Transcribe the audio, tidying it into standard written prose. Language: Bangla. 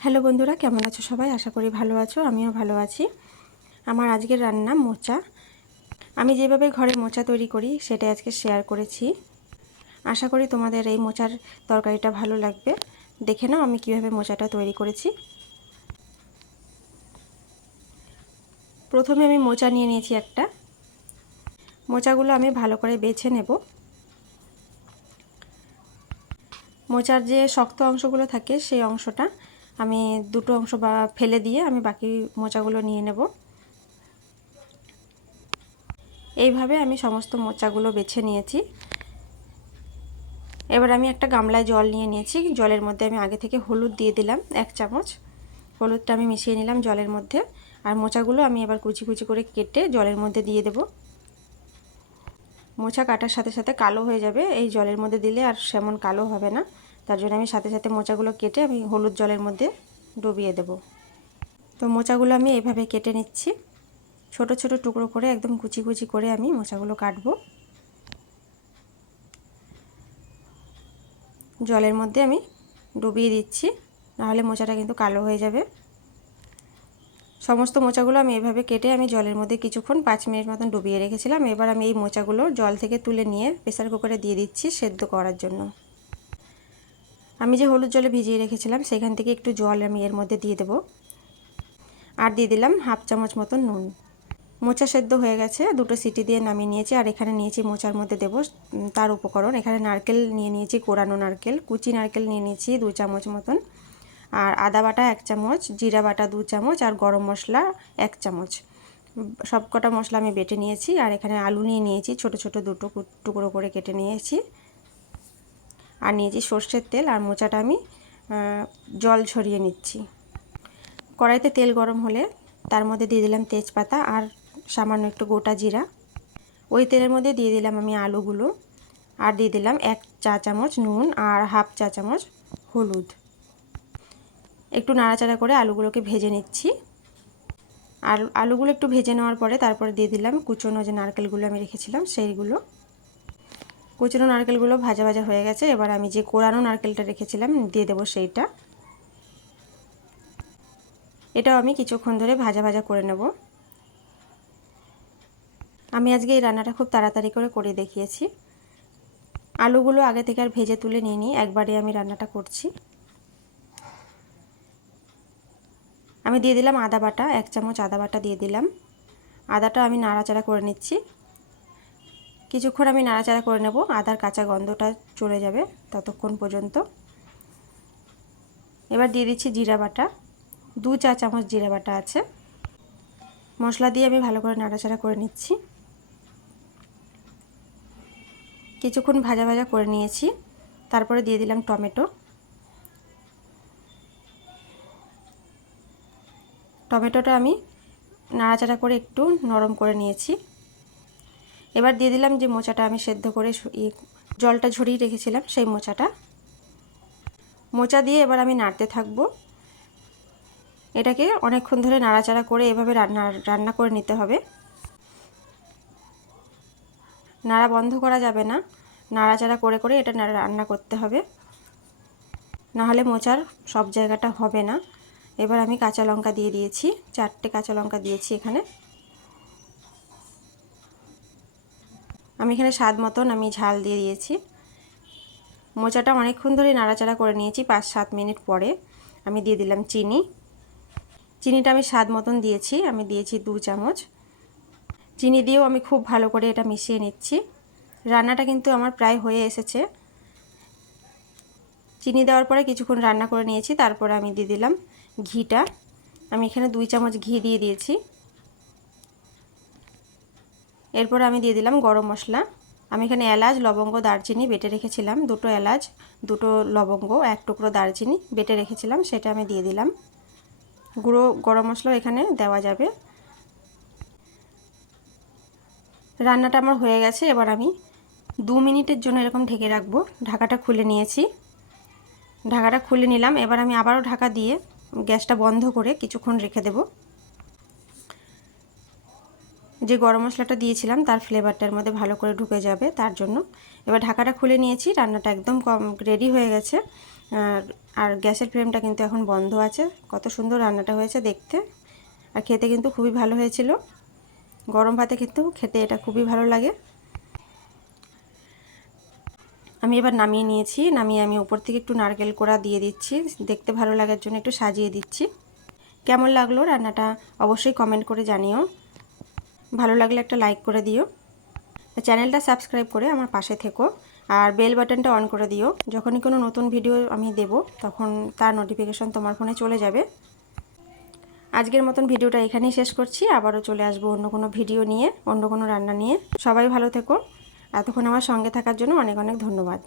হ্যালো বন্ধুরা, কেমন আছো সবাই? আশা করি ভালো আছো, আমিও ভালো আছি। আমার আজকের রান্না মোচা। আমি যেভাবে ঘরে মোচা তৈরি করি সেটা আজকে শেয়ার করেছি। আশা করি তোমাদের এই মোচার তরকারিটা ভালো লাগবে। দেখে নাও আমি কিভাবে মোচাটা তৈরি করেছি। প্রথমে আমি মোচা নিয়ে নিয়েছি একটা। মোচাগুলো আমি ভালো করে বেছে নেব। মোচার যে শক্ত অংশগুলো থাকে সেই অংশটা আমি দুটো অংশ ফেলে দিয়ে আমি বাকি মোচাগুলো নিয়ে নেব। এইভাবে আমি সমস্ত মোচাগুলো বেছে নিয়েছি। এবার আমি একটা গামলায় জল নিয়ে নিয়েছি। জলের মধ্যে আমি আগে থেকে হলুদ দিয়ে দিলাম 1 চামচ। হলুদটা আমি মিশিয়ে নিলাম জলের মধ্যে। আর মোচাগুলো আমি এবার কুচি কুচি করে কেটে জলের মধ্যে দিয়ে দেব। মোচা কাটার সাথে সাথে কালো হয়ে যাবে, এই জলের মধ্যে দিলে আর সেমন কালো হবে না। তার জন্য আমি সাথে সাথে মোচাগুলো কেটে আমি হলুদ জলের মধ্যে ডুবিয়ে দেব। তো মোচাগুলো আমি এইভাবে কেটে নিচ্ছি। ছোট ছোট টুকরো করে একদম কুচি কুচি করে আমি মোচাগুলো কাটবো। জলের মধ্যে আমি ডুবিয়ে দিচ্ছি, নাহলে মোচাটা কিন্তু কালো হয়ে যাবে। সমস্ত মোচাগুলো আমি এভাবে কেটে আমি জলের মধ্যে কিছুক্ষণ 5 মিনিট মতন ডুবিয়ে রেখেছিলাম। এবার আমি এই মোচাগুলো জল থেকে তুলে নিয়ে প্রেসার কুকারে দিয়ে দিচ্ছি সেদ্ধ করার জন্য। আমি যে হলুদ জলে ভিজিয়ে রেখেছিলাম সেখান থেকে একটু জল আমি এর মধ্যে দিয়ে দেব। আর দিয়ে দিলাম 1/2 চামচ মতন নুন। মোচা সেদ্ধ হয়ে গেছে, দুটো সিটি দিয়ে নামিয়ে নিয়েছি। আর এখানে নিয়েছি মোচার মধ্যে দেব তার উপকরণ। এখানে নারকেল নিয়ে নিয়েছি, কোরানো নারকেল, কুচি নারকেল নিয়ে নিয়েছি 2 চামচ মতন। আর আদা বাটা 1 চামচ, জিরা বাটা 2 চামচ, আর গরম মশলা 1 চামচ। সবকটা মশলা আমি বেটে নিয়েছি। আর এখানে আলু নিয়ে নিয়েছি, ছোট ছোট দুটো টুকরো করে কেটে নিয়েছি। আর নিয়েছি সর্ষের তেল। আর মোচাটা আমি জল ঝরিয়ে নিচ্ছি। কড়াইতে তেল গরম হলে তার মধ্যে দিয়ে দিলাম তেজপাতা আর সামান্য একটু গোটা জিরা। ওই তেলের মধ্যে দিয়ে দিলাম আমি আলুগুলো। আর দিয়ে দিলাম 1 চা চামচ নুন আর 1/2 চা চামচ হলুদ। একটু নাড়াচাড়া করে আলুগুলোকে ভেজে নিচ্ছি। আর আলুগুলো একটু ভেজে নেওয়ার পরে তারপরে দিয়ে দিলাম কুচনো যে নারকেলগুলো আমি রেখেছিলাম সেইগুলো। কুচনো নারকেলগুলো ভাজা ভাজা হয়ে গেছে। এবার আমি যে কোরানো নারকেলটা রেখেছিলাম দিয়ে দেবো সেইটা। এটাও আমি কিছুক্ষণ ধরে ভাজা ভাজা করে নেব। আমি আজকে এই রান্নাটা খুব তাড়াতাড়ি করে দেখিয়েছি। আলুগুলো আগে থেকে আর ভেজে তুলে নিয়ে নিই, একবারে আমি রান্নাটা করছি। আমি দিয়ে দিলাম আদা বাটা, 1 চামচ আদা বাটা দিয়ে দিলাম। আদাটা আমি নাড়াচাড়া করে নিচ্ছি। কিছুক্ষণ আমি নাড়াচাড়া করে নেব, আদার কাঁচা গন্ধটা চলে যাবে ততক্ষণ পর্যন্ত। এবার দিয়ে দিচ্ছি জিরা বাটা, 2 চা চামচ জিরা বাটা আছে। মশলা দিয়ে আমি ভালো করে নাড়াচাড়া করে নিচ্ছি। কিছুক্ষণ ভাজা ভাজা করে নিয়েছি। তারপরে দিয়ে দিলাম টমেটো। টমেটোটা আমি নাড়াচাড়া করে একটু নরম করে নিয়েছি। এবার দিয়ে দিলাম যে মোচাটা আমি সেদ্ধ করে জলটা ঝরিয়ে রেখেছিলাম সেই মোচাটা। মোচা দিয়ে এবার আমি নাড়তে থাকবো। এটাকে অনেকক্ষণ ধরে নাড়াচাড়া করে এভাবে রান্না করে নিতে হবে। নাড়া বন্ধ করা যাবে না, নাড়াচাড়া করে করে এটা রান্না করতে হবে, নাহলে মোচার সব জায়গাটা হবে না। এবার আমি কাঁচা লঙ্কা দিয়ে দিয়েছি, 4টে কাঁচা লঙ্কা দিয়েছি এখানে। আমি এখানে স্বাদ মতন আমি ঝাল দিয়ে দিয়েছি। মোচাটা অনেকক্ষণ ধরে নাড়াচাড়া করে নিয়েছি। 5-7 মিনিট পরে আমি দিয়ে দিলাম চিনি। চিনিটা আমি স্বাদ মতন দিয়েছি, আমি দিয়েছি 2 চামচ। চিনি দিয়েও আমি খুব ভালো করে এটা মিশিয়ে নিচ্ছি। রান্নাটা কিন্তু আমার প্রায় হয়ে এসেছে। চিনি দেওয়ার পরে কিছুক্ষণ রান্না করে নিয়েছি। তারপরে আমি দিয়ে দিলাম ঘিটা। আমি এখানে 2 চামচ ঘি দিয়ে দিয়েছি। এরপর আমি দিয়ে দিলাম গরম মশলা। আমি এখানে এলাচ, লবঙ্গ, দারচিনি বেটে রেখেছিলাম, 2টো এলাচ, 2টো লবঙ্গ, 1 টুকরো দারচিনি বেটে রেখেছিলাম, সেটা আমি দিয়ে দিলাম। গুঁড়ো গরম মশলা এখানে দেওয়া যাবে। রান্নাটা আমার হয়ে গেছে। এবার আমি 2 মিনিটের জন্য এরকম ঢেকে রাখবো। ঢাকাটা খুলে নিয়েছি। ঢাকাটা খুলে নিলাম। এবার আমি আবারও ঢাকা দিয়ে গ্যাসটা বন্ধ করে কিছুক্ষণ রেখে দেব। যে গরম মশলাটা দিয়েছিলাম তার ফ্লেভারটার মধ্যে ভালো করে ঢুকে যাবে তার জন্য। এবার ঢাকাটা খুলে নিয়েছি। রান্নাটা একদম রেডি হয়ে গেছে। আর গ্যাসের ফ্লেমটা কিন্তু এখন বন্ধ আছে। কত সুন্দর রান্নাটা হয়েছে দেখতে, আর খেতে কিন্তু খুবই ভালো হয়েছিল। গরম ভাতে কিন্তু খেতে এটা খুবই ভালো লাগে। আমি এবার নামিয়ে নিয়েছি। নামিয়ে আমি উপর থেকে একটু নারকেল কোড়া দিয়ে দিচ্ছি, দেখতে ভালো লাগার জন্য একটু সাজিয়ে দিচ্ছি। কেমন লাগলো রান্নাটা অবশ্যই কমেন্ট করে জানিও। ভালো লাগলে একটা লাইক করে দিও, চ্যানেলটা সাবস্ক্রাইব করে আমার পাশে থেকো, আর বেল বাটনটা অন করে দিও। যখনই কোনো নতুন ভিডিও আমি দেব তখন তার নোটিফিকেশন তোমার ফোনে চলে যাবে। আজকের মতন ভিডিওটা এখানেই শেষ করছি। আবারও চলে আসবো অন্য কোনো ভিডিও নিয়ে, অন্য কোনো রান্না নিয়ে। সবাই ভালো থেকো। এতক্ষণ আমার সঙ্গে থাকার জন্য অনেক অনেক ধন্যবাদ।